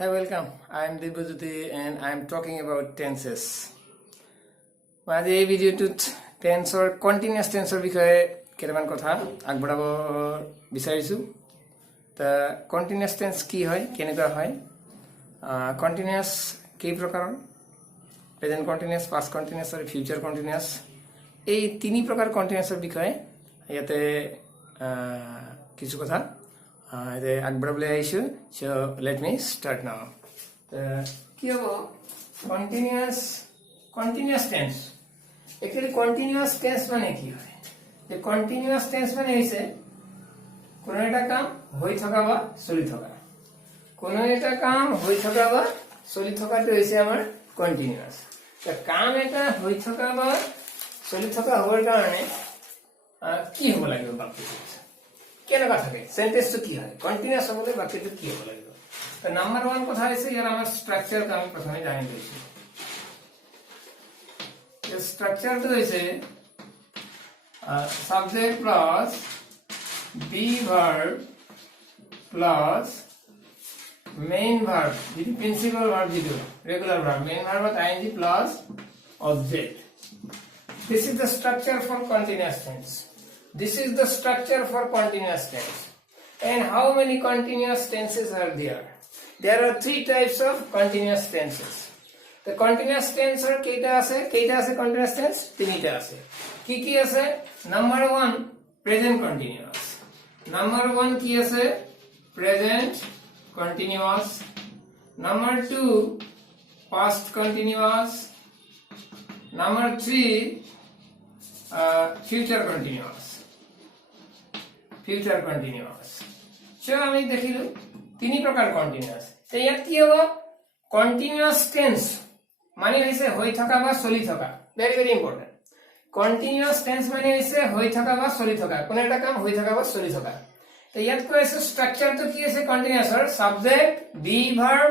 Hi, welcome. I am Divyajyoti and I am talking about tenses. আজি এই ভিডিঅ'টোত টেন্সৰ continuous টেন্সৰ বিষয়ে কেইটামান কথা আগবঢ়াব বিচাৰিছোঁ। তা কণ্টিনিউয়াছ টেন্স কি হয়, কেনেকুৱা হয়, কণ্টিনিউয়াছ কেই প্ৰকাৰৰ, প্ৰেজেণ্ট কণ্টিনিউয়াছ, পাষ্ট কণ্টিনিউয়াছ আৰু ফিউচাৰ কণ্টিনিউয়াছ, এই তিনি প্ৰকাৰ কণ্টিনিউয়াছৰ বিষয়ে ইয়াতে কিছু কথা আগবঢ়াবলৈ আহিছোঁ। চ' লেট মি ষ্টাৰ্ট নাও। কি হ'ব continuous tense? Actually continuous tense মানে কি হয়? যে কণ্টিনিউয়াছ টেন্স মানে হৈছে কোনো এটা কাম হৈ থকা বা চলি থকা, কোনো এটা কাম হৈ থকা বা চলি থকাটো হৈছে আমাৰ কণ্টিনিউয়াছ। কাম এটা হৈ থকা বা চলি থকা হ'বৰ কাৰণে কি হ'ব লাগিব? বাক্যটো কেনেকুৱা থাকে, সেন্টেন্সটো কি হয়, কন্টিনিউয়াস হ'বলৈ বাক্যটো কি হ'ব লাগিব? তো নাম্বার 1 কথা হৈছে ইয়াৰ আমাৰ স্ট্ৰাকচাৰটো আমি প্ৰথমে জানি লৈছো। এই স্ট্ৰাকচাৰটো হৈছে subject plus be verb plus main verb, যেটো প্ৰিন্সিপাল ভাৰ্ব, যেটো ৰেগুলাৰ ভার্ব, মেইন ভার্বত ING plus object. This is the structure for continuous tense. This is the structure for continuous tense. And how many continuous tenses are there? There are three types of continuous tenses. The continuous tense are keita ase continuous tense tinita ase. Ki ase? Number 1 present continuous. Number 1 ki ase? Present continuous. Number 2 past continuous. Number 3 future continuous. Future continuous. So আমি দেখিলো তিনি প্রকার continuous. তো ইয়াত কি হ'ব? Continuous tense মানে হৈছে হৈ থকা বা চলি থকা। Very very important. Continuous tense মানে হৈছে হৈ থকা বা চলি থকা, কোনো এটা কাম হৈ থকা বা চলি থকা। তো ইয়াত কৈ আছে স্ট্ৰাকচাৰটো কি আছে কন্টিনিউয়াছৰ? সাবজেক্ট, বি ভাৰ্ব,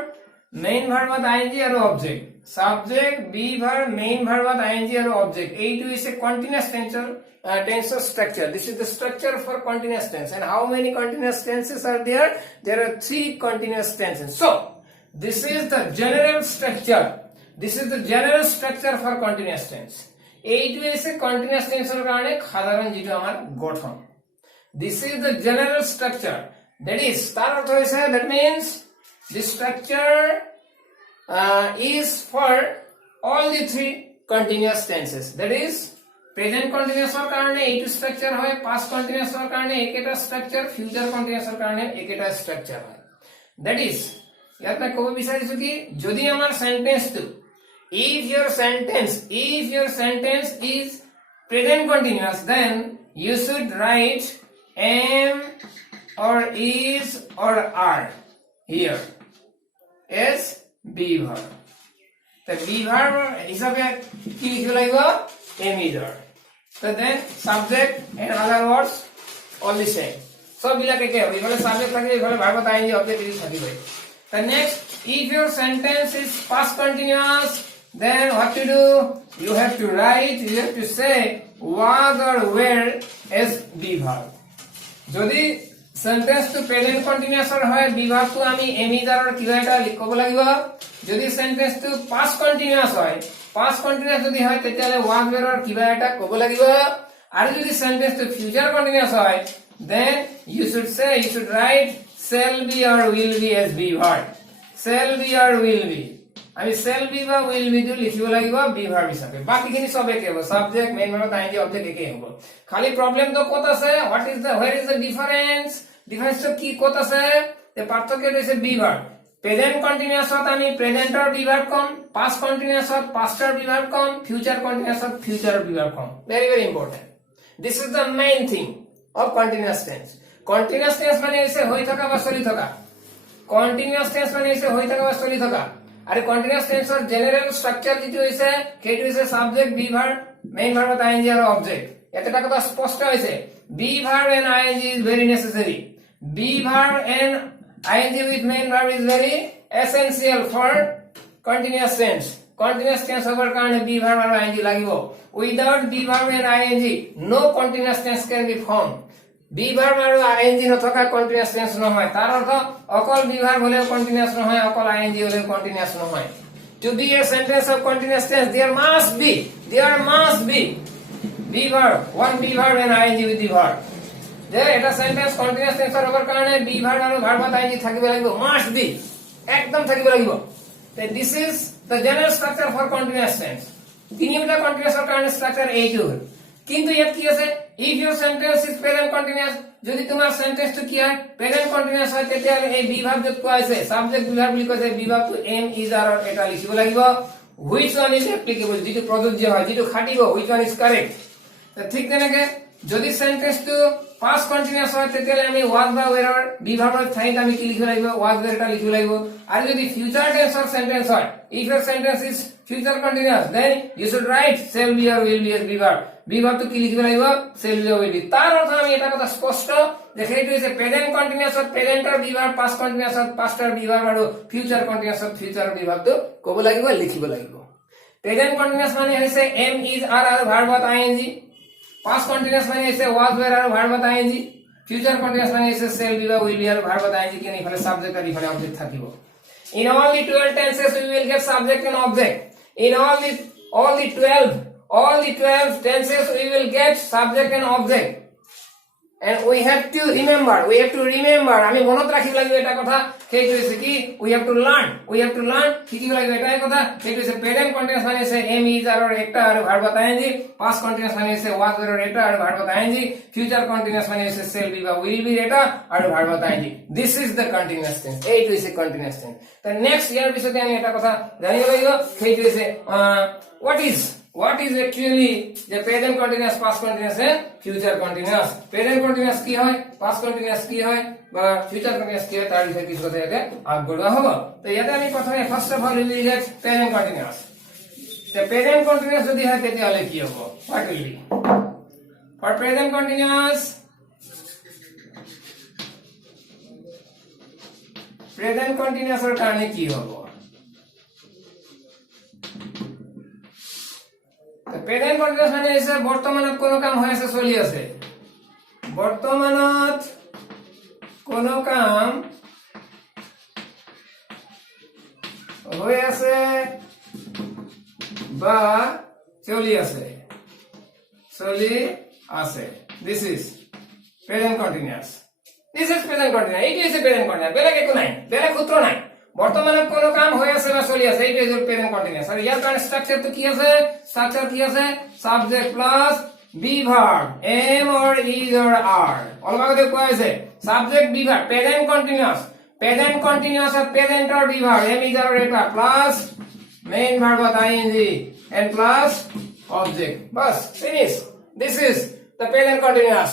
মেইন ভাৰ্বত আইএনজি আৰু object. Subject, be verb, main ভাৰ্বত আইএনজি আৰু অবজেক্ট। এইটো হৈছে continuous tense structure. This is the structure for continuous tense. And how many continuous tenses are there? There are 3 continuous tenses. So this is the general structure. This is the general structure for continuous tense. এইটো হৈছে continuous tenseৰ কাৰণে সাধাৰণ যেটো আমাৰ গঠন। This is the general structure. That is, তাৰ অৰ্থ হৈছে, that means the structure is for all the 3 continuous tenses. That is, present কন্টিনিউয়াছৰ কাৰণে এইটো স্ট্ৰাকচাৰ হয়, পাষ্ট কন্টিনিউয়াছৰ কাৰণে একেটা স্ট্ৰাকচাৰ, ফিউচাৰ কন্টিনিউয়াছৰ কাৰণে একেটা স্ট্ৰাকচাৰ হয়। দ্যাট ইজ, ইয়াত মই ক'ব বিচাৰিছো কি, যদি আমাৰ সেন্টেন্সটো if your sentence is present continuous, then you should write am or is or are here as be verb. The be verb হিচাপে কি লিখিব লাগিব? am is are. So then subject and other words all the same. So bilake ke hobe, ifale subject thakile ifale verb aini object is thakibe. The next, if your sentence is past continuous, then what to do? You have to say was or were as be verb. Jodi sentence to present continuous or hoy, be verb to ami am is are or kiba eta likhobo lagibo. Jodi sentence to past continuous hoy, past continuous যদি হয় তেতিয়ালে was were or কিবা এটা ক'ব লাগিব। আৰু যদি sentence to future continuous হয়, then you should write shall be or will be as be verb. Shall be or will be, আমি shall be বা will be টো লিখিব লাগিব be verb হিচাপে। বাকিখিনি সব একে হ'ব, subject, main verb, ING, object একে হ'ব। খালি প্রবলেম তো কত আছে? where is the difference? Difference তো কি কত আছে? তে পার্থক্যটো হৈছে be verb। প্রেজেন্ট কন্টিনিউয়াসত আমি প্ৰেজেন্টৰ বি ভাৰ্ব কম, পাস্ট কন্টিনিউয়াসত পাস্টৰ বি ভাৰ্ব কম, ফিউচাৰ কন্টিনিউয়াসত ফিউচাৰৰ বি ভার্ব কম। Very very important. This is the main thing of continuous tense. Continuous tense মানে হৈছে হৈ থকা বা চলি থকা। কন্টিনিউয়াস টেন্স মানে হৈছে হৈ থকা বা চলি থকা। আৰু কন্টিনিউয়াস টেন্সৰ জেনাৰেল স্ট্ৰাকচাৰ যেটো হৈছে সেইটো হৈছে সাবজেক্ট, বি ভাৰ্ব, মেইন ভাৰ্বত আইএনজি আৰু অবজেক্ট। এটা কথা স্পষ্ট হৈছে, be verb and ING is very necessary. Be verb and ing with main verb is very essential for continuous tense. Continuous tense hobar karone be verb and ing lagibo. Without be verb and ing, no continuous tense can be formed. B verb আৰু ING নথকা continuous tense নহয় তাৰ অৰ্থ অকল B verb হলেও continuous নহয় অকল ING হলেও কন্টিনিউয়াস নহয় to be a sentence of continuous tense there must be B verb one B verb and ing with the verb যে এটা সেন্টেন্স কন্টিনিউয়াস টেন্সৰ হ'বৰ কাৰণে বি ভাৰ্ব আৰু ভাৰ্বত আইএনজি থাকিব লাগিব must be একদম থাকিব লাগিব this is the general structure for continuous tense তিনিটা কন্টিনিউয়াসৰ কাৰণে স্ট্ৰাকচাৰ এইটো কিন্তু ইয়াত কি আছে if your sentence is present continuous যদি তোমাৰ সেন্টেন্সটো কি হয় প্ৰেজেন্ট কন্টিনিউয়াস হয় তেতিয়াহলে এই বি ভাৰ্ব যত কোৱা আছে সাবজেক্ট বিভাগ বুলি কৈছে বি ভাৰ্বটো এম ইজ আৰ এটা লিখিব লাগিব which one is applicable যেটো প্ৰযোজ্য হয় যেটো খাটিব which one is correct ঠিক তেনেকে যদি সেন্টেন্সটো past continuous হয় তেতিয়াহলে আমি was বা were বি ভাৰ্বৰ ঠাইত আমি কি লিখিব লাগিব was were এটা লিখিব লাগিব আৰু যদি future tense or sentence হয় if your sentence is future continuous then you should write shall be or will be as be ভাৰ্বটো কি লিখিব লাগিব shall be or will be তাৰ অৰ্থ আমি এটা কথা স্পষ্ট দেখাইটো আছে প্ৰেজেন্ট কন্টিনিউয়াস প্ৰেজেন্টৰ বি ভাৰ্ব past continuous pastৰ বি ভাৰ্ব আৰু future continuous future বি ভাৰ্বটো ক'ব লাগিব লিখিব লাগিব প্ৰেজেন্ট কন্টিনিউয়াস মানে হৈছে am is are আৰু ভাৰ্বত ing past continuous মানে হৈছে was were আৰু ভাৰ্বত ing future continuous মানে হৈছে shall be বা will be আৰু ভাৰ্বত ing কিনে ইফালে সাবজেক্ট আৰু ইফালে অবজেক্ট থাকিব in all the 12 tenses we will get subject and object in all the 12 tenses we will get subject and object and we have to remember আমি মনত রাখিব লাগিব এটা কথা সেইটো হৈছে কি we have to learn শিকিব লাগিব এটা কথা সেইটো হৈছে প্ৰেজেন্ট কন্টিনিউয়াস মানে হৈছে am is are একটা আৰু ভাৰ্বত ing past continuous মানে হৈছে was were এটা আৰু ভাৰ্বত ing future continuous মানে হৈছে shall be বা will be এটা আৰু ভাৰ্বত ing this is the continuous tense এইটো হৈছে continuous tense তো নেক্সট ইয়াৰ পিছতে আমি এটা কথা জানিব লাগিব সেইটো হৈছে what is actually the present continuous past continuous and future continuous present continuous কি হয় past continuous কি হয় বা future continuous কি হয় তাৰ বিষয়ে কিছু কথা ইয়াতে আগবঢ়োৱা হ'ব তো ইয়াতে আমি প্ৰথমে first of all we will get present continuous the present continuous যদি হয় তেতিয়াহলে কি হ'ব what will be for present continuous এর কারণে কি হ'ব প্ৰেজেন্ট কন্টিনিউয়াস মানে হৈছে বৰ্তমানত কোনো কাম হৈ আছে চলি আছে বৰ্তমানত কোনো কাম হৈ আছে বা চলি আছে this is present continuous it is present continuous বেলেগ একো নাই বেলেগ সূত্র নাই বর্তমানে কোন কাম হৈ আছে বা চলি আছে এইটো হল প্রেজেন্ট কন্টিনিউয়াস আৰু ইয়াৰ কাৰণে স্ট্ৰাকচাৰ কি আছে subject plus be verb am or is or are অলপ আগতে কোৱা আছে subject be verb present continuous আর present or be verb am is or এটা প্লাস মেইন ভার্বত ing and plus object বাস finish this is present continuous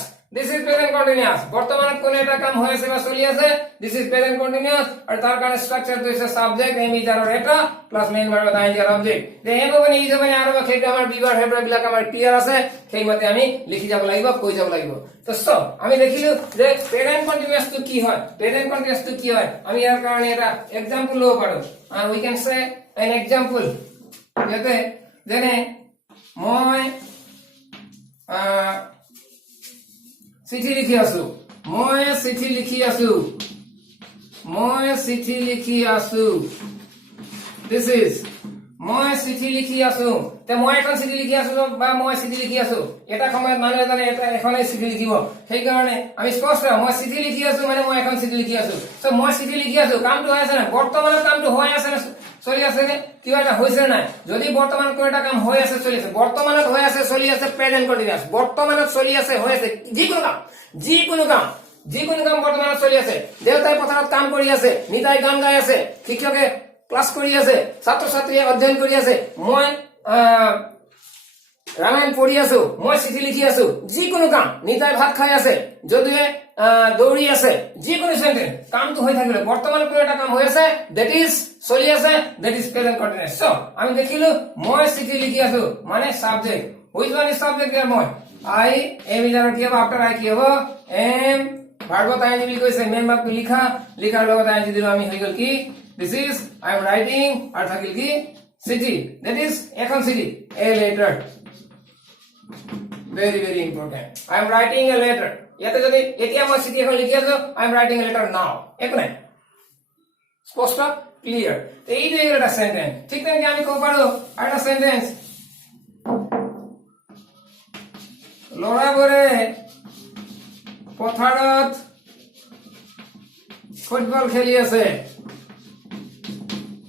বর্তমানে কোন একটা কাম হৈ আছে বা চলি আছে this is present continuous আর তার কারণে স্ট্রাকচার তো হইছে সাবজেক্ট am is or এটা প্লাস মেইন ভার্ব ing আর অবজেক্ট তে am মানে is মানে আর সেইটো আমাৰ বি ভাৰ্ব হেডাৰ বিলাক আমাৰ ক্লিয়াৰ আছে সেইমতে আমি লিখি যাব লাগিব কৈ যাব লাগিব তো সব আমি দেখিলো যে প্রেজেন্ট কন্টিনিউয়াস তো কি হয় আমি ইয়াৰ কাৰণে এটা एग्जांपल লব পাৰো and we can say an example যাতে যেনে মই চিঠি লিখি আছো this is মই চিঠি লিখি আছো তে মই এখন চিঠি লিখি আছো বা মই চিঠি লিখি আছো এটা সময়ত মানুহ এজনে এটা এখনে চিঠি লিখিব সেই কাৰণে আমি স্পষ্ট মই চিঠি লিখি আছো মানে মই এখন চিঠি লিখি আছো সো মই চিঠি লিখি আছো কামটো হৈ আছে না বৰ্তমানত কামটো হৈ আছে না চলি আছে নে কিবা এটা হৈছে নাই যদি বৰ্তমান কোন এটা কাম হৈ আছে চলি আছে বৰ্তমানত হৈ আছে চলি আছে প্ৰেজেন্ট কন্টিনিউয়াস বৰ্তমানত চলি আছে হৈ আছে যিকোনো কাম বৰ্তমানত চলি আছে দেউতাই পথাৰত কাম কৰি আছে নিতাই গান গাই আছে শিক্ষকে ক্লাস কৰি আছে ছাত্ৰ ছাত্ৰীয়ে অধ্যয়ন কৰি আছে মই ৰামায়ণ পঢ়ি আছো মই চিঠি লিখি আছো যিকোনো কাম নিতাই ভাত খাই আছে যদিহে দৌৰি আছে যিকোনো সেন্টেন্স কামটো হৈ থাকিলে বৰ্তমানত কোন এটা কাম হৈ আছে দ্যাট ইজ চলি আছে that is present continuous so আমি দেখিলো মই চিঠি লিখি আছো মানে subject which one is subject there মই I am is আর কি হবে আফটার I কি হবে am ভার্বত ing বুলি কৈছে মেন ভার্ব লিখাৰ লগত ing দিলো আমি হৈ গল কি this is I am writing আর থাকিল কি চিঠি that is এখন চিঠি a letter very important I am writing a letter ইয়াতে যদি এতিয়া মই চিঠি এখন লিখি আছো I am writing a letter নাও একো নাই স্পষ্ট ক্লিয়াৰ এইটো এটা সেন্টেন্স ঠিক তেনেকৈ আমি ক'ব পাৰো আৰু এটা সেন্টেন্স ল'ৰাবোৰে পথাৰত ফুটবল খেলি আছে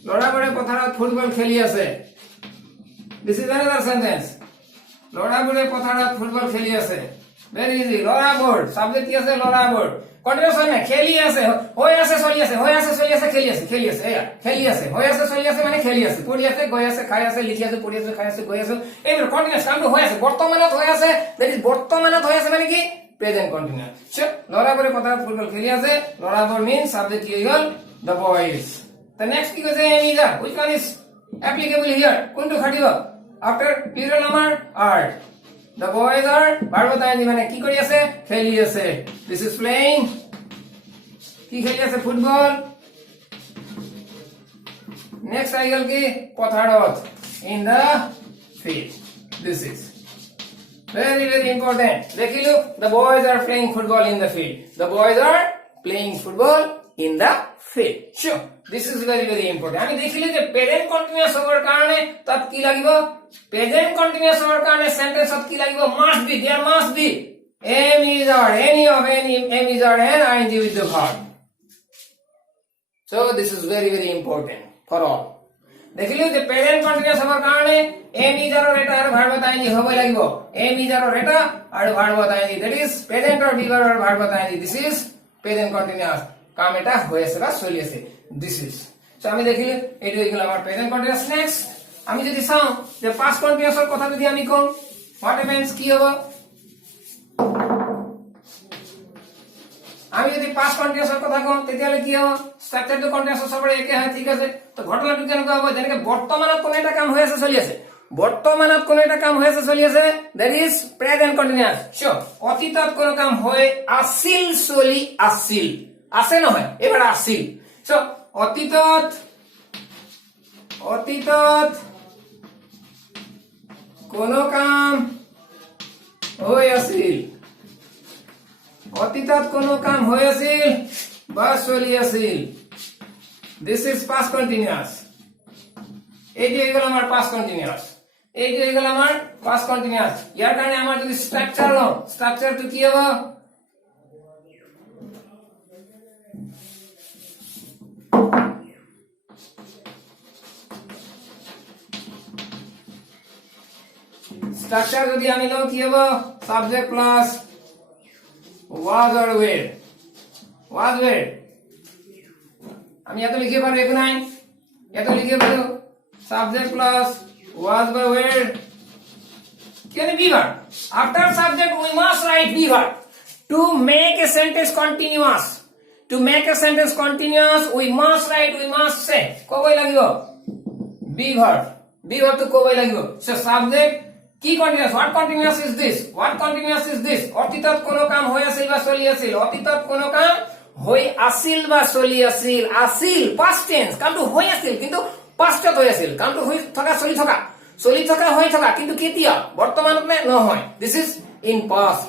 ল'ৰাবোৰে পথাৰত ফুটবল খেলি আছে দিস ইজ অ্যানাদাৰ সেন্টেন্স ল'ৰাবোৰে পথাৰত ফুটবল খেলি আছে ভেৰি ইজি ল'ৰাবোৰ সাবজেক্ট কি আছে ল'ৰাবোৰ কন্টিনিউয়াস হয় না খেলি আছে হৈ আছে চলি আছে হৈ আছে চলি আছে খেলি আছে এয়া খেলি আছে হৈ আছে চলি আছে মানে খেলি আছে পঢ়ি আছে গৈ আছে খাই আছে লিখি আছে পঢ়ি আছে খাই আছে গৈ আছে এইবোৰ কন্টিনিউয়াস কামটো হৈ আছে বৰ্তমানত হৈ আছে দ্যাট ইজ বৰ্তমানত হৈ আছে মানে কি প্ৰেজেন্ট কন্টিনিউয়াস সো ল'ৰাবোৰে পথাৰত ফুটবল খেলি আছে ল'ৰাবোৰ মিন সাবজেক্ট কি হ'ল দ্য বয়জ দ্য নেক্সট কি কৈছে এমিজা which one is applicable here কোনটো খাটিব after plural number are the boys are verb ing মানে কি কৰি আছে খেলি আছে this is playing কি খেলি আছে ফুটবল next আইগল কি পথাৰত in the field this is very important দেখিলো the boys are playing football in the field the boys are playing football in the field sure this is very important আমি দেখিলে যে present continuous হবার কারণে তাত কি লাগিব প্রেজেন্ট কন্টিনিউয়াস হবার কারণে সেন্টেন্সত কি লাগিব must be there must be am is or any of any am is or an ing with the verb so this is very important for all দেখিলে যে প্রেজেন্ট কন্টিনিউয়াস হবার কারণে am is or এটা আর verb ing হবই লাগিব am is or এটা আর verb ing that is present or be or verb ing this is present continuous কাম এটা হয়েছে বা চলি আছে this is so আমি দেখিলে এইটো হই গেল আমার প্রেজেন্ট কন্টিনিউয়াস নেক্সট আমি যদি চাও যে পাস্ট কন্টিনিউয়াসৰ কথা যদি আমি কম হোয়াট হ্যাপেন্স কি হ'ব আমি যদি পাস্ট কন্টিনিউয়াসৰ কথা কম তেতিয়ালে কি হ'ব স্ট্ৰাকচাৰটো কন্টিনিউয়াস সবৰে একে হয় ঠিক আছে তো ঘটনাটো কেনেকুৱা হ'ব যেনেকৈ বৰ্তমানত কোন এটা কাম হৈ আছে চলি আছে বৰ্তমানত কোন এটা কাম হৈ আছে চলি আছে that is present continuous so অতীতত কোন কাম হৈ আছিল চলি আছিল আছে নহয় এবাৰ আছিল সো অতীতত কোন কাম হৈ আছিল অতীতত কোন কাম হৈ আছিল বা চলি আছিল দিস ইজ পাস্ট কন্টিনিউয়াস এই যে গেল আমার পাস্ট কন্টিনিউয়াস এই যে গেল আমার পাস্ট কন্টিনিউয়াস ইয়ার কারণে আমার যদি স্ট্রাকচার লো স্ট্রাকচার তো কি হবে স্ট্রাকচার যদি আমি লো কি হবে subject plus was or were আমি এত লিখে পারবো এখন নাই এত লিখে পারবো সাবজেক্ট প্লাস was বা were can be verb after subject we must write be verb to make a sentence continuous we must write we must say কবই লাগিব be verb তো কবই লাগিব so subject কি continuous what continuous is this অতীতত কোন কাম হৈ আছিল বা চলি আছিল অতীতত কোন কাম হৈ আছিল বা চলি আছিল past tense কামটো হৈ আছিল কিন্তু পাস্টত হৈ আছিল কামটো হৈ থকা চলি থকা হৈ থকা কিন্তু কেতিয়া বৰ্তমানত নহয় this is in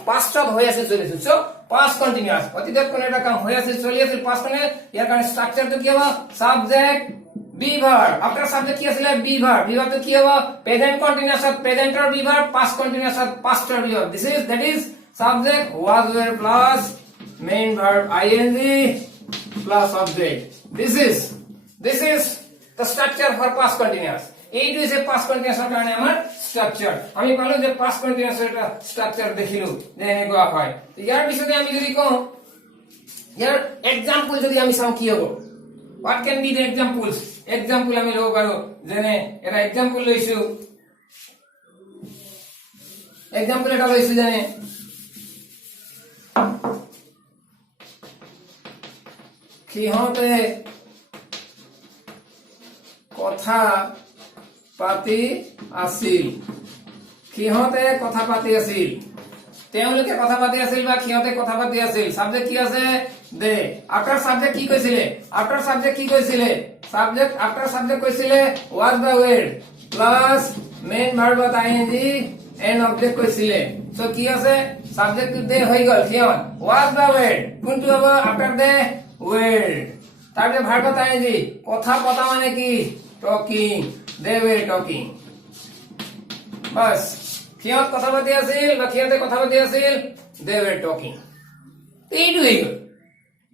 pastত হৈ আছিল চলি আছিল so past continuous অতীতত কোন এটা কাম হৈ আছিল চলি আছিল past মানে ইয়াৰ কাৰণে স্ট্ৰাকচাৰটো কি হ'ব subject be verb after subject কি আছিল be verb তো কি হ'ব present continuous present or be verb past continuous past or be verb that is subject was were plus main verb ing plus object this is the structure for past continuous এইটো is a past continuous এর কারণে আমার structure আমি পালো যে past continuous এর structure দেখিলো যে এনেকুৱা হয় ইয়াৰ পিছতে আমি যদি কওঁ ইয়াৰ এক্সাম্পল যদি আমি চাওঁ কি হ'ব what can be the examples example আমি লব পাৰো যেনে এটা এক্সাম্পল লৈছো এটা লৈছো যেনে সিহঁতে কথা পাতি আছিল তেওঁলোকে কথা পাতি আছিল বা সিহঁতে কথা পাতি আছিল সাবজেক্ট কি আছে দে আফটার সাবজেক্ট কি কৈছিলে সাবজেক্ট আফটার সাবজেক্ট কৈছিলে was বা were plus main verb ing an object কৈছিলে সো কি আছে সাবজেক্ট দে হৈ গল হিয়ন ওয়াজ দা ওয়ার্ড কোনটো হ'ব আফটার দে ওয়ার্ড তারপরে ভার্বত আইএনজি কথা পতা মানে কি টকিং দে ওয়ে টকিং বাস সিহঁত কথা পাতি আছিল বা সিহঁতে কথা পাতি আছিল দে ওয়ে টকিং এইটো হৈ গল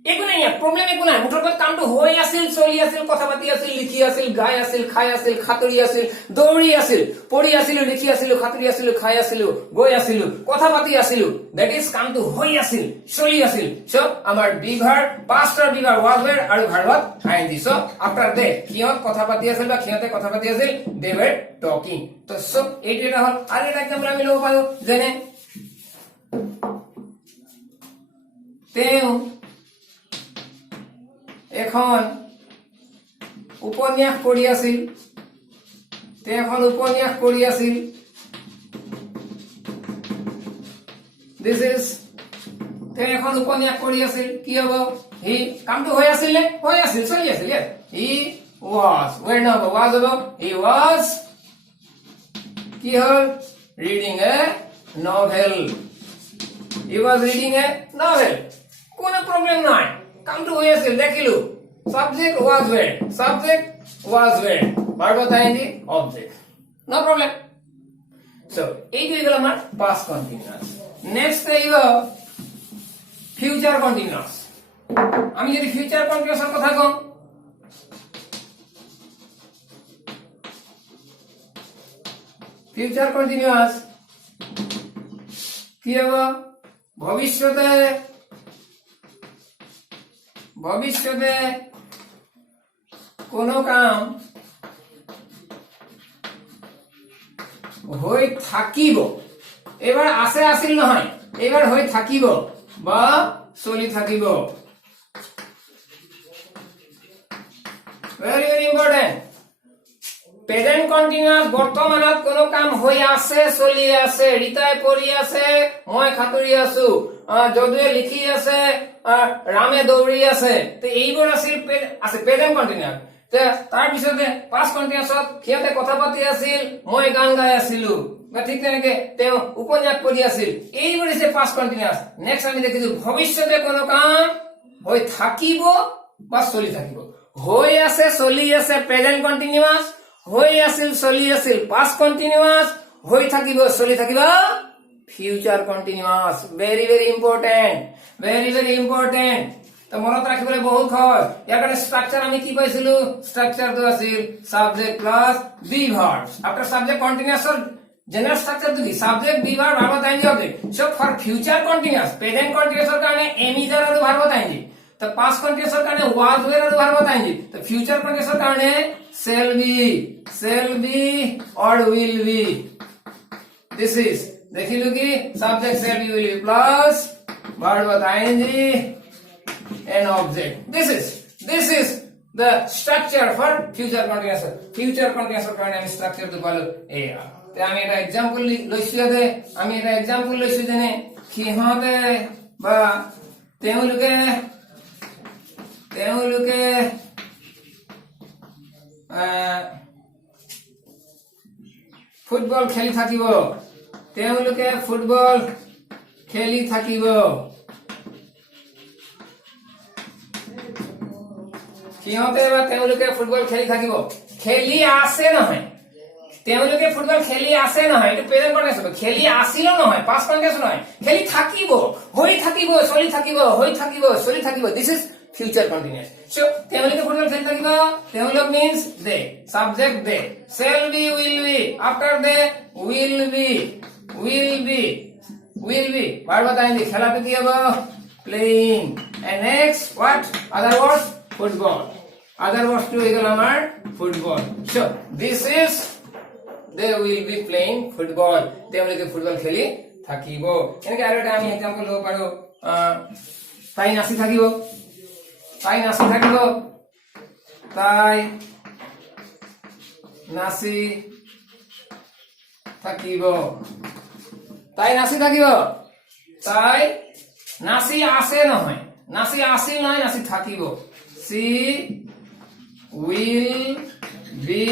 একো নাই প্ৰবলেম একো নাই মুঠৰ ওপৰত কামটো হৈ আছিল চলি আছিল কথা পাতি আছিল লিখি আছিল গাই আছিল খাই আছিল খাতৰি আছিল দৌৰি আছিল পঢ়ি আছিল লিখি আছিল খাতৰি আছিল খাই আছিল গৈ আছিল কথা পাতি আছিল দ্যাট ইজ কামটো হৈ আছিল চলি আছিল সো আমাৰ বিভাৰ পাষ্টৰ বিভাৰ ওয়াজ ওয়াৰ্ড আৰু ভাৰ্বত আইএনজি সো আফটার দে সিহঁত কথা পাতি আছিল বা সিহঁতে কথা পাতি আছিল দে ওয়ার টকিং তো সো এইটো এটা হল আৰু এটা এক্সাম্পল আমি ল'ব পাৰো যেনে তেওঁ এখন উপন্যাস পঢ়ি আছিল দিস ইজ তেওঁ এখন উপন্যাস পঢ়ি আছিল কি হ'ব হি কামটো হৈ আছিল নে হৈ আছিল চলি আছিল হি ওয়াজ ওয়ার না ওয়াজ হ'ব হি ওয়াজ কি হল reading a novel he was reading a novel কোনো প্রবলেম নাই কামটো হৈ আছিল দেখিলো সাবজেক্ট ওয়াজ ওয়ার্ড ভার্বত ING object no problem so এই যে গেল আমার পাস্ট কন্টিনিউয়াস নেক্সট এইব ফিউচার কন্টিনিউয়াস আমি যদি ফিউচার কন্টিনিউয়াসের কথা কম ফিউচার কন্টিনিউয়াস কি হবে ভবিষ্যতে কোনো কাম হৈ থাকিব এবাৰ আছে আছিল নহয় এবাৰ হৈ থাকিব বা চলি থাকিব very very important present continuous বর্তমানত কোনো কাম হৈ আছে চলি আছে রিতাই পঢ়ি আছে মই খাতৰি আছো যদুৱে লিখি আছে ৰামে দৌৰি আছে তো এইবোৰ আছিল আছে প্ৰেজেন্ট কন্টিনিউয়াস তাৰ পিছতে পাস্ট কন্টিনিউয়াসত সিহঁতে কথা পাতি আছিল মই গান গাই আছিলো বা ঠিক তেনেকে তেওঁ উপন্যাস পঢ়ি আছিল এইবোৰ হৈছে পাস্ট কন্টিনিউয়াস নেক্সট আমি দেখিছো ভবিষ্যতে কোনো কাম হৈ থাকিব বা চলি থাকিব হৈ আছে চলি আছে প্রেজেন্ট কন্টিনিউয়াস হৈ আছিল চলি আছিল পাস্ট কন্টিনিউয়াস হৈ থাকিব চলি থাকিব future continuous very very important তো মনত রাখিবলৈ বহুত হয় ইয়াৰ কাৰণে স্ট্ৰাকচাৰ আমি কি পাইছিলো স্ট্ৰাকচাৰটো আছিল subject plus be verb after subject কন্টিনিউয়াসৰ জেনাৰেল স্ট্ৰাকচাৰটো কি সাবজেক্ট বি ভাৰ্ব ভাৰ্বত ING object so for future continuous present কন্টিনিউয়াসৰ কাৰণে এমিজাৰ আৰু ভাৰ্বত আইএনজি তো পাস্ট কন্টিনিউয়াসৰ কাৰণে ওয়াজ ওয়াৰ আৰু ভাৰ্বত আইএনজি তো ফিউচাৰ কন্টিনিউয়াসৰ কাৰণে shall be or will be this is দেখিলো কি subject shall be will be plus ভার্বত ING an object this is the structure for future continuous কাৰণে আমি structure টো পালো এয়া তে আমি এটা एग्जांपल লৈছো দে আমি এটা एग्जांपल লৈছো যেনে সিহঁতে বা তেওঁলোকে ফুটবল খেলি থাকিব তেওঁলোকে ফুটবল খেলি থাকিব সিহঁতে বা তেওঁলোকে ফুটবল খেলি থাকিব খেলি আছে নহয় তেওঁলোকে ফুটবল খেলি আছে নহয় এটো প্রেজেন্ট কন্টিনিউয়াস খেলি আছিল নহয় পাস্ট কন্টিনিউয়াস নহয় খেলি থাকিব হৈ থাকিব চলি থাকিব হৈ থাকিব চলি থাকিব this is future continuous so তেওঁলোকে ফুটবল খেলি থাকিব তেওঁলোক means they subject they shall be will be after they will be ভার্বত আইএনজি খেলাটো কি হ'ব playing and next what other words football other words to equal our football so this is they will be playing football তেওঁলোকে football খেলি থাকিব এনেকৈ আৰু এটা আমি एग्जांपल ল'ব পাৰো তাই নাচি থাকিব তাই নাচি থাকিব তাই নাচি থাকিব তাই নাচি থাকিব তাই নাচি আছে নহয় নাচি আছিল নহয় নাচি থাকিব she will be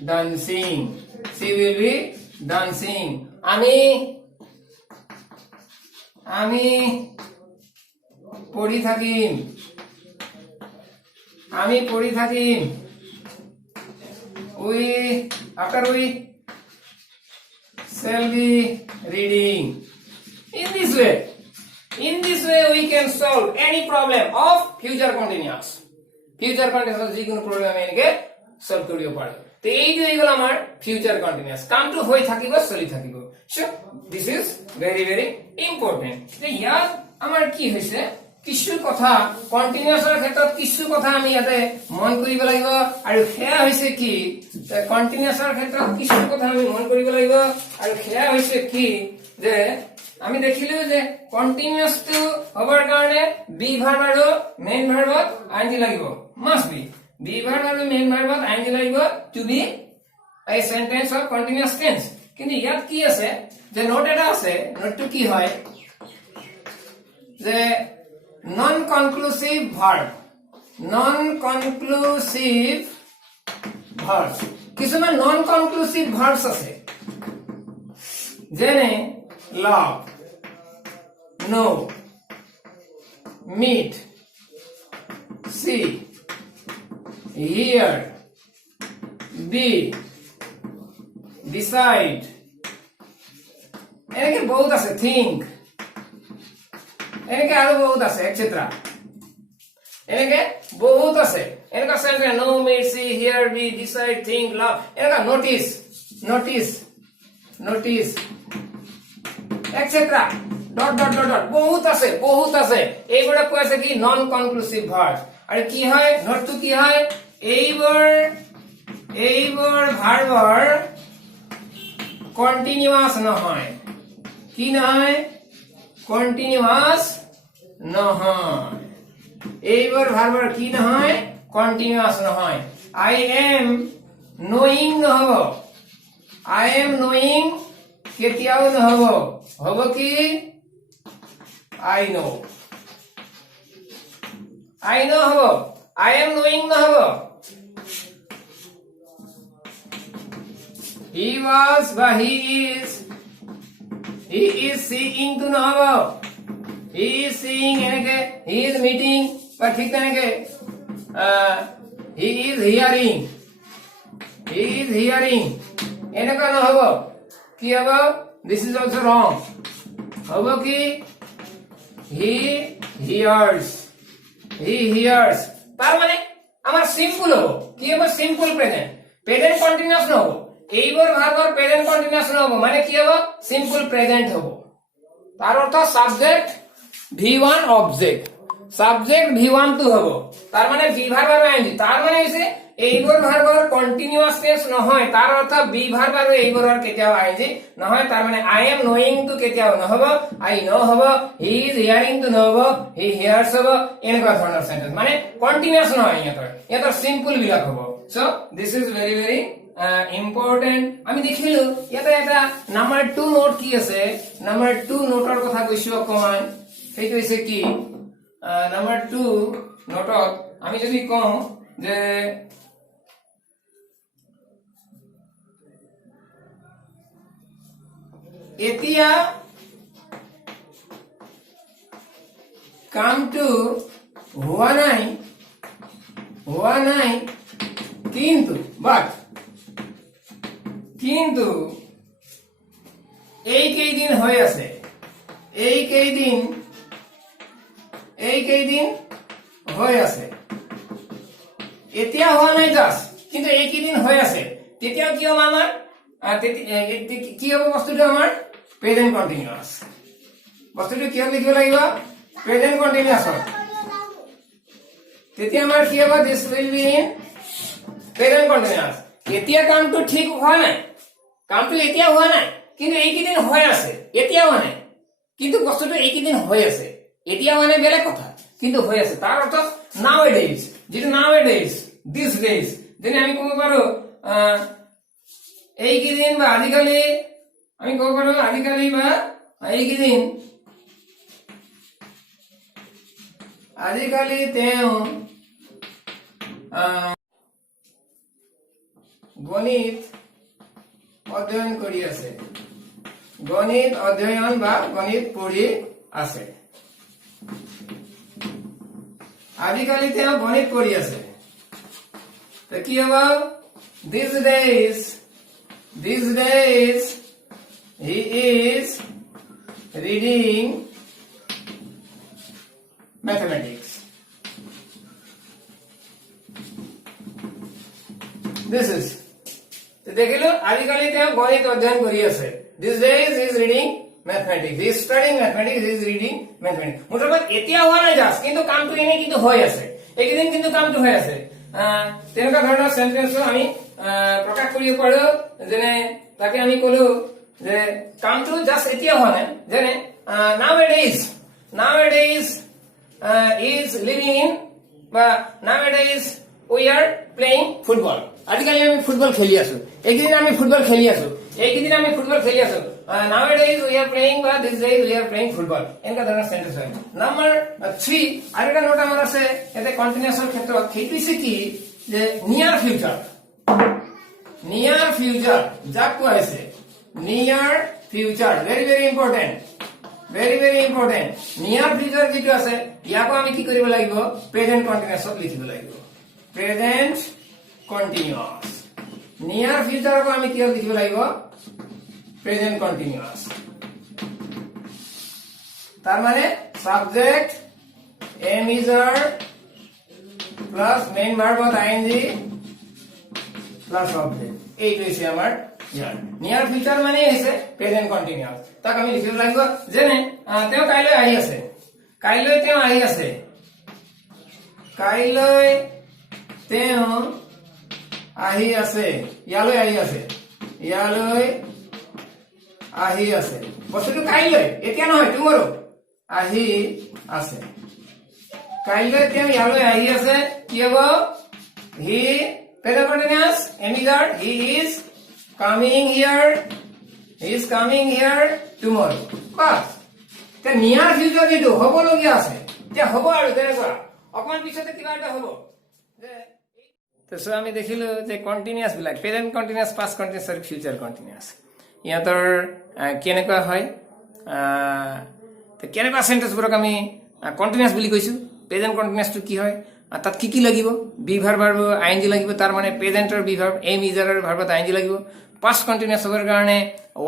dancing she will be dancing আমি আমি পড়ি থাকিম আমি পড়ি থাকিম we after we shall be reading in this way we can solve any problem of future continuous যে কোনো প্রবলেম এনেকে সলভ কৰিব পাৰে তো এই যে এইগুলো আমার ফিউচার কন্টিনিউয়াস কাম টু হৈ থাকিব চলি থাকিব so this is very very important তো ইয়াত আমার কি হৈছে কিছু কথা কন্টিনিউয়াসৰ ক্ষেত্ৰত কিছু কথা আমি ইয়াতে মন কৰিব লাগিব আৰু সেয়া হৈছে কি কন্টিনিউয়াসৰ ক্ষেত্ৰত কিছু কথা আমি মন কৰিব লাগিব আৰু সেয়া হৈছে কি যে আমি দেখিলো যে কন্টিনিউয়াস টু হবৰ কাৰণে বি ভাৰ্ব আৰু মেইন ভাৰ্বত আইএনজি লাগিব মাস্ট বি ভাৰ্ব আৰু মেইন ভাৰ্বত আইএনজি লাগিব to be a sentence of continuous tense কিন্তু ইয়াত কি আছে যে নোট এটা আছে নোটটো কি হয় যে নন কনক্লুসিভ ভার্ব কিছুমান নন কনক্লুসিভ ভার্বস আছে যেনে love know meet see hear be decide এনেকে বহুত আছে থিংক এনেকে আৰু বহুত আছে এটসেট্রা এনেকে বহুত আছে এনেকা sentence know meet see hear be decide think love এনেকা নোটিস এটসেট্রা ডট বহুত আছে এইবোৰক কৈ আছে কি নন কনক্লুসিভ ভাৰ্ব আৰু কি হয় নোটটো কি হয় এইবোৰ ভাৰ্বৰ কন্টিনিউয়াস নহয় কি নহয় কন্টিনিউয়াস নহয় এইবোৰ ভাৰ্বৰ কি নহয় কন্টিনিউয়াস নহয় আই এম নোইং নহব আই এম নোইং কেতিয়াও নহব হব কি আই নো হব আই এম নোইং নহব হি ওয়াজ বা হি ইজ সিইং টু নহব হি ইজ সিইং এনেকে হি ইজ মিটিং বা ঠিক তেনেকে হি ইজ হিয়ারিং এনেকা নহব কি হব দিস ইজ অলসো রং হব কি হি হিয়ার্স তার মানে আমার সিম্পল হব কি হব সিম্পল প্রেজেন্ট কন্টিনিউয়াস নহব এইবোৰ ভাৰ্বৰ প্রেজেন্ট কন্টিনিউয়াস নহব মানে কি হব সিম্পল প্রেজেন্ট হব তার অর্থ subject V1 object subject V1 two হব তার মানে বি ভার্ব আৰু আইএনজি তাৰ মানে হৈছে এইবোৰ ভাৰ্বৰ কন্টিনিউয়াস টেন্স নহয় তাৰ অৰ্থ বি ভাৰ্ব আৰু এইবোৰৰ কেতিয়াও আইএনজি নহয় তাৰ মানে আই এম নোইং টু কেতিয়াও নহব আই নো হব হি ইজ হিয়াৰিং টু নহব হি হিয়াৰ্স হব এনেকুৱা ধৰণৰ সেন্টেন্স মানে কন্টিনিউয়াস নহয় ইয়াতৰ সিম্পল বিলাক হব so this is very very important আমি দেখিলো ইয়াতে এটা নাম্বার 2 নোট কি আছে নাম্বার 2 নোটৰ কথা কৈছো অকমান সেইটো হৈছে কি নাম্বাৰ 2 নোটত আমি যদি কওঁ যে এতিয়া কামটো হোৱা নাই কিন্তু এই কেইদিন হৈ আছে এই কেইদিন হৈ আছে এতিয়া হোৱা নাই জাস্ট কিন্তু এই কেইদিন হৈ আছে তেতিয়া কি হ'ব আমাৰ কি হ'ব বস্তুটো আমাৰ প্ৰেজেন্ট কন্টিনিউয়াস বস্তুটো কি লিখিব লাগিব প্ৰেজেন্ট কন্টিনিউয়াস তেতিয়া আমাৰ কি হ'ব this will be in present continuous এতিয়া কামটো ঠিক হোৱা নাই কামটো এতিয়া হোৱা নাই কিন্তু এই কেইদিন হৈ আছে এতিয়া হোৱা নাই কিন্তু বস্তুটো এই কেইদিন হৈ আছে এতিয়া মানে বেলেগ কথা কিন্তু হৈ আছে তাৰ অৰ্থ নাও এ ডেজ যেটো নাও এ ডেজ দিস ডেজ যেনে আমি ক'ব পাৰো এই কেইদিন বা আজিকালি আমি ক'ব পাৰো আজিকালি বা এইকেইদিন আজিকালি তেওঁ গণিত অধ্যয়ন কৰি আছে গণিত অধ্যয়ন বা গণিত পঢ়ি আছে আজিকালি তেওঁ গণিত পঢ়ি আছে তো কি হ'ব these days he is reading mathematics this is দেখিলো আজিকালি তেওঁ গণিত অধ্যয়ন কৰি আছে these days he is reading mathematics he is studying mathematics he is reading mathematics মুঠতে এতিয়া হোৱা নাই জাস্ট কিন্তু কামটো এনে কিন্তু হৈ আছে এইকেইদিন কিন্তু কামটো হৈ আছে তেনেকুৱা ধৰণৰ সেন্টেন্স আমি প্ৰকাশ কৰিব পাৰো যেনে তাকে আমি কলো যে কামটো জাস্ট এতিয়া হোৱা নাই যেনে nowadays is living in বা nowadays we are playing football আজিকালি আমি ফুটবল খেলি আছো এইকেইদিন আমি ফুটবল খেলি আছো nowadays we are playing বা these days we are playing football এনেকুৱা ধৰণৰ সেন্টেন্স হয় নাম্বাৰ 3 আৰু এটা নোট আমাৰ আছে এতে কন্টিনিউয়াছৰ ক্ষেত্ৰত সেইটো কি যে নিয়াৰ ফিউচাৰ যাক কোৱা হৈছে নিয়াৰ ফিউচাৰ very important নিয়াৰ ফিউচাৰ যেটো আছে ইয়াকো আমি কি কৰিব লাগিব প্ৰেজেন্ট কন্টিনিউয়াছত লিখিব লাগিব প্ৰেজেন্ট কন্টিনিউয়াছ নিয়াৰ ফিউচাৰকো আমি কি লিখিব লাগিব প্ৰেজেন্ট কন্টিনিউয়াছ তাৰ মানে subject am is plus main ভাৰ্বত ing প্লাস অবজেক্ট এইটো হৈছে আমাৰ ইয়াৰ নিয়াৰ ফিউচাৰ মানে হৈছে প্ৰেজেন্ট কন্টিনিউয়াছ তাক আমি লিখিব লাগিব যেনে তেওঁ কাইলৈ আহি আছে কাইলৈ তেওঁ আহি আছে ইয়ালৈ আহি আছে বস্তুটো কাইলৈ এতিয়া নহয় টুমৰো আহি আছে কাইলৈ তেওঁ ইয়ালৈ আহি আছে কি হ'ব হি প্ৰেজেন্ট কন্টিনিউয়াছ এমিজাৰ he is coming here tomorrow বাস তে নিয়াৰ ফিউচাৰ যেটো হ'বলগীয়া আছে এতিয়া হ'ব আৰু তেনেকুৱা অকমান পিছতে কিবা এটা হ'ব তো সো আমি দেখিলো যে কন্টিনিউয়াছ বিলাক প্ৰেজেন্ট কন্টিনিউয়াছ পাস্ট কন্টিনিউয়াছ আৰু ফিউচাৰ কন্টিনিউয়াছ ইয়াতৰ কেনেকুৱা হয় তো কেনেকুৱা সেন্টেন্সবোৰক আমি কন্টিনিউয়াছ বুলি কৈছো প্ৰেজেন্ট কন্টিনিউয়াছটো কি হয় তাত কি লাগিব বি ভাৰ্ব আৰু আইএনজি লাগিব তাৰ মানে প্ৰেজেন্টৰ বি ভাৰ্ব এম ইজ আৰু ভাৰ্বত আইএনজি লাগিব পাস্ট কন্টিনিউয়াছ হ'বৰ কাৰণে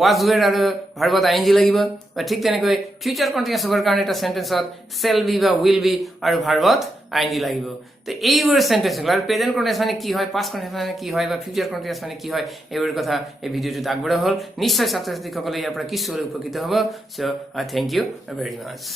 was were আৰু ভাৰ্বত আইএনজি লাগিব বা ঠিক তেনেকৈ ফিউচাৰ কন্টিনিউয়াছ হ'বৰ কাৰণে এটা সেন্টেন্সত shall be বা will be আৰু ভাৰ্বত আইএনজি লাগিব তো এইবোৰ সেন্টেন্স আৰু প্ৰেজেন্ট কন্টিনিউয়াছ মানে কি হয় পাস্ট কন্টিনিউয়াছ মানে কি হয় বা ফিউচাৰ কন্টিনিউয়াছ মানে কি হয় এইবোৰ কথা এই ভিডিঅ'টোত আগবঢ়া হ'ল নিশ্চয় ছাত্ৰ ছাত্ৰীসকলে ইয়াৰ পৰা কিছু উপকৃত হ'ব so thank you very mass